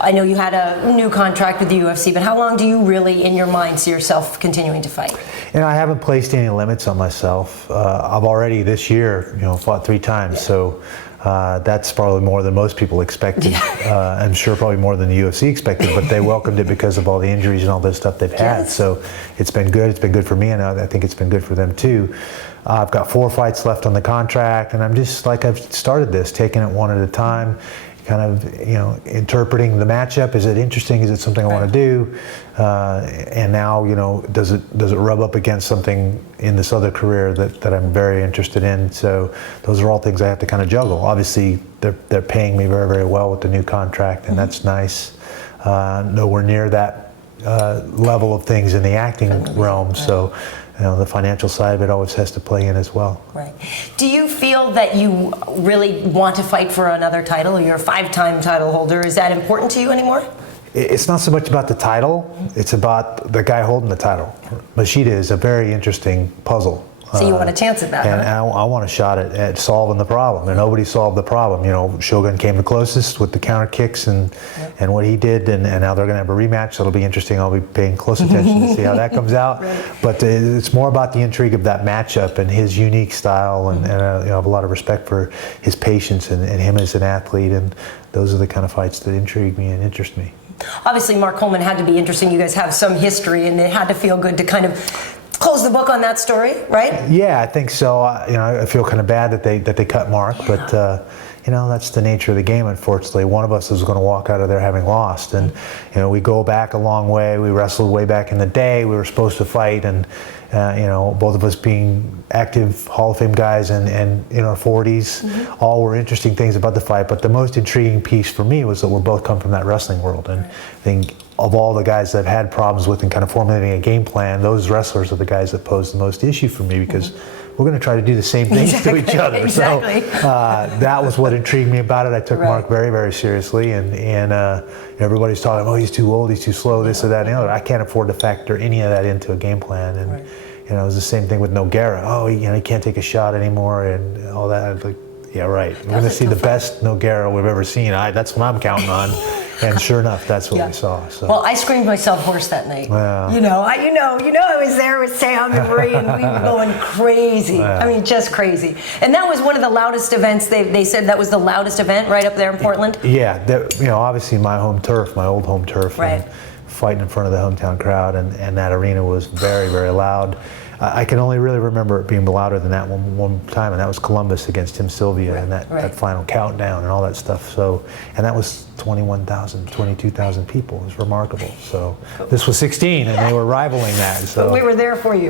I know you had a new contract with the UFC, but how long do you really, in your mind, see yourself continuing to fight? And I haven't placed any limits on myself. I've already this year, fought 3 times, so that's probably more than most people expected. I'm sure probably more than the UFC expected, but they welcomed it because of all the injuries and all this stuff they've had. Yes. So it's been good. It's been good for me, and I think it's been good for them too. I've got 4 fights left on the contract, and I'm just like I've started this, taking it one at a time, kind of interpreting the matchup. Is it interesting? Is it something I want to do? And now does it rub up against something in this other career that I'm very interested in? So those are all things I have to kind of juggle. Obviously, they're paying me very, very well with the new contract, and that's nice. Nowhere near that level of things in the acting realm. So. The financial side of it always has to play in as well. Right. Do you feel that you really want to fight for another title? You're a 5-time title holder. Is that important to you anymore? It's not so much about the title. It's about the guy holding the title. Machida is a very interesting puzzle. So you want a chance at that, and huh? I want a shot at solving the problem, and nobody solved the problem. Shogun came the closest with the counter kicks and what he did, and now they're going to have a rematch, so it'll be interesting. I'll be paying close attention to see how that comes out. Right. But it's more about the intrigue of that matchup and his unique style, and I have a lot of respect for his patience and him as an athlete, and those are the kind of fights that intrigue me and interest me. Obviously, Mark Coleman had to be interesting. You guys have some history, and it had to feel good to kind of close the book on that story, right? Yeah, I think so. I feel kind of bad that they cut Mark, but that's the nature of the game. Unfortunately, one of us is going to walk out of there having lost, and we go back a long way. We wrestled way back in the day. We were supposed to fight, and both of us being active Hall of Fame guys and in our 40s, all were interesting things about the fight. But the most intriguing piece for me was that we both come from that wrestling world, and I think of all the guys that I've had problems with and kind of formulating a game plan, those wrestlers are the guys that pose the most issue for me, because we're going to try to do the same things to each other. Exactly. So that was what intrigued me about it. I took Mark very, very seriously, and everybody's talking, oh, he's too old, he's too slow, this or that and the other. I can't afford to factor any of that into a game plan. And it was the same thing with Nogueira. Oh, he can't take a shot anymore and all that. I was like, yeah, right. We're going to see the best Nogueira we've ever seen. That's what I'm counting on. And sure enough, that's what we saw. So. Well, I screamed myself hoarse that night. Wow. I was there with Sam and Marie, and we were going crazy. Wow. I mean, just crazy. And that was one of the loudest events. They said that was the loudest event right up there in Portland. Yeah, obviously my home turf, my old home turf, right. And fighting in front of the hometown crowd, and that arena was very, very loud. I can only really remember it being louder than that one time, and that was Columbus against Tim Sylvia, and that final countdown and all that stuff. So, and that was 21,000, 22,000 people. It was remarkable. So this was 16, and they were rivaling that. So but we were there for you.